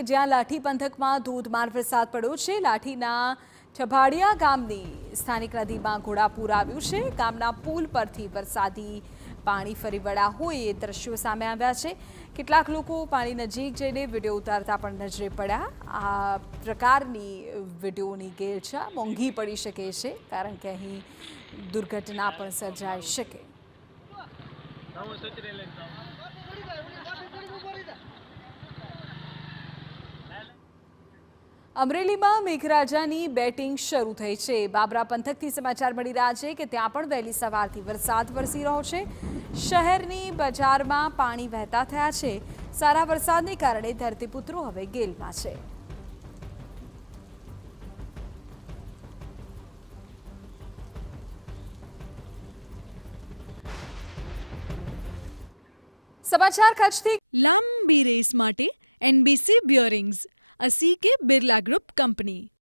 કે જ્યાં લાઠી પંથકમાં ધોધમાર વરસાદ પડ્યો છે। લાઠીના છભાડિયા ગામની સ્થાનિક નદીમાં ઘોડાપૂર આવ્યું છે। ગામના પુલ પરથી વરસાદી પાણી ફરી વળ્યા હોય એ દ્રશ્યો સામે આવ્યા છે। કેટલાક લોકો પાણી નજીક જઈને વિડીયો ઉતારતા પણ નજરે પડ્યા। આ પ્રકારની વિડીયોની ઘેરછા મોંઘી પડી શકે છે, કારણ કે અહીં દુર્ઘટના પણ સર્જાઈ શકે। અમરેલીમાં મેઘરાજાની બેટિંગ શરૂ થઈ છે। બાબરા પંથકથી સમાચાર મળી રહ્યા છે કે ત્યાં પણ વહેલી સવારથી વરસાદ વરસી રહ્યો છે। શહેરની બજારમાં પાણી વહેતા થયા છે। સારા વરસાદને કારણે ધરતીપુત્રો હવે ગેલમાં છે। સમાચાર કચ્છથી